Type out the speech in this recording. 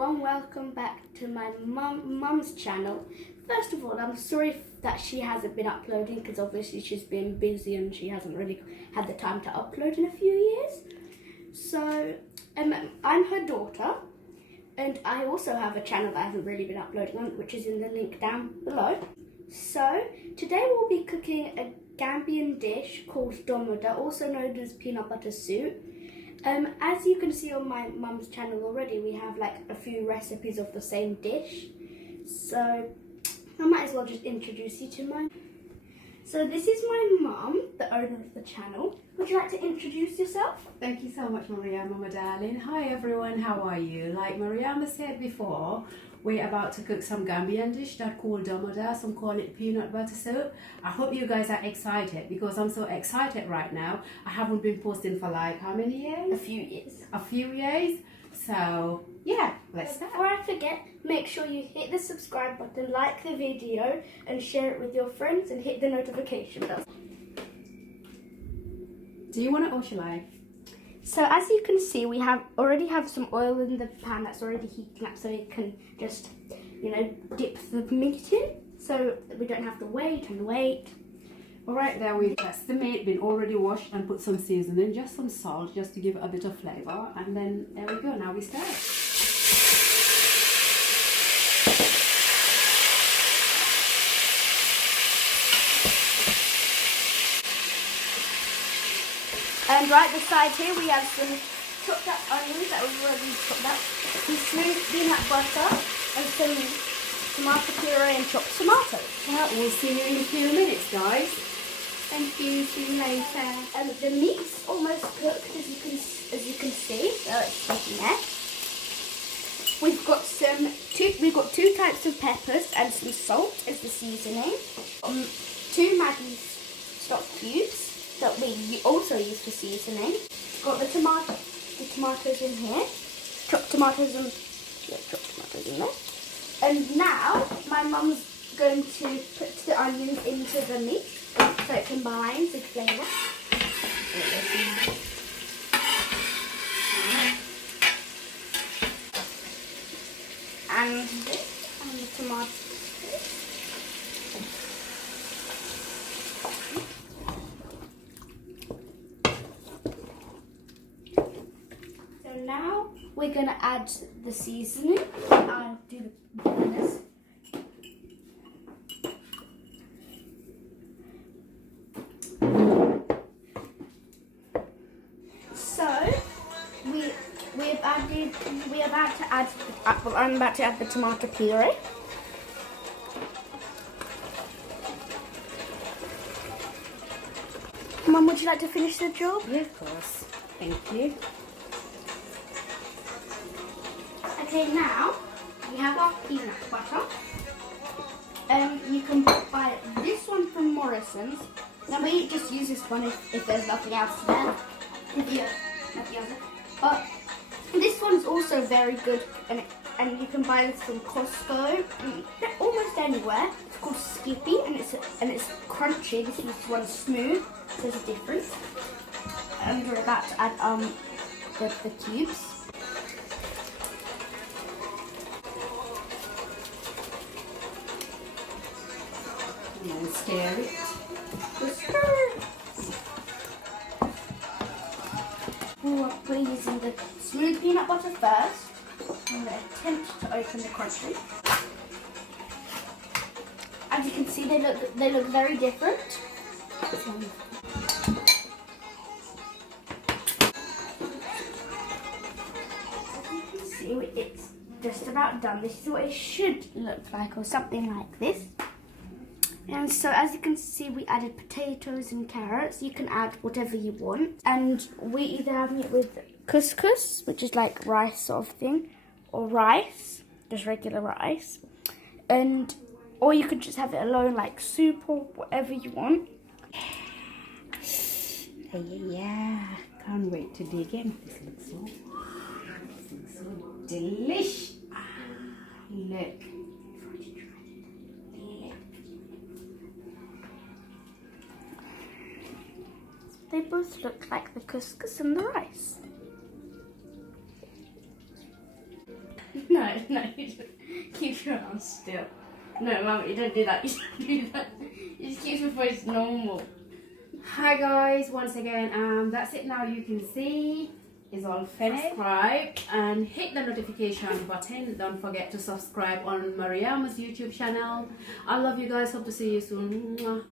everyone, welcome back to my mum's channel. First of all, I'm sorry that she hasn't been uploading because obviously she's been busy and she hasn't really had the time to upload in a few years. So I'm her daughter, and I also have a channel that I haven't really been uploading on, which is in the link down below. So today we'll be cooking a Gambian dish called domode, also known as peanut butter soup. As you can see on my mum's channel already, we have like a few recipes of the same dish. So I might as well just introduce you to mine. So this is my mum, the owner of the channel. Would you like to introduce yourself? Thank you so much, Mariam, my darling. Hi everyone, how are you? Like Mariam said before, we're about to cook some Gambian dish that called domode, some call it peanut butter soup. I hope you guys are excited because I'm so excited right now. I haven't been posting for like how many years? A few years. A few years. So yeah, let's start. Before I forget, make sure you hit the subscribe button, like the video and share it with your friends and hit the notification bell. Do you want it or shall I? So as you can see, we already have some oil in the pan that's already heating up, so we can just, dip the meat in, so we don't have to wait and wait. Alright, there that's the meat, been already washed and put some seasoning, just some salt, just to give it a bit of flavour, and then there we go, now we start. And right beside here we have some chopped up onions that we've already chopped up, some smooth peanut butter and some tomato puree and chopped tomatoes. Yeah, we'll see you in a few minutes, guys. Thank you, see you later. The meat's almost cooked, as you can see, so it's sticking there. We've got two types of peppers and some salt as the seasoning. 2 Maggi stock cubes that we also use for seasoning. Got the tomatoes in here. Chopped tomatoes in there. And now my mum's going to put the onions into the meat so it combines with flavour. And this and the tomatoes. So now we're going to add the seasoning. I'll do the bonus. So I'm about to add the tomato puree. Mum, would you like to finish the job? Yeah, of course. Thank you. Okay, now we have our peanut butter. You can buy this one from Morrison's. Now we just use this one if there's nothing else there. But this one's also very good, and you can buy this from Costco, almost anywhere. It's called Skippy, and it's crunchy. This one's smooth. So there's a difference. And we're about to add the cubes. And stir it. We're using the smooth peanut butter first. I'm going to attempt to open the crunchy. As you can see, they look very different. As you can see, it's just about done. This is what it should look like, or something like this. And so as you can see, we added potatoes and carrots. You can add whatever you want. And we either have it with couscous, which is like rice sort of thing, or rice, just regular rice. Or you could just have it alone like soup or whatever you want. Yeah, can't wait to dig in. This looks so delish. Look. They both look like the couscous and the rice. No, you don't. Keep your arms still. No, Mum, you don't do that. You don't do that. You just keep your voice normal. Hi guys, once again, that's it now. You can see it's all finished. Subscribe and hit the notification button. Don't forget to subscribe on Mariama's YouTube channel. I love you guys. Hope to see you soon. Mwah.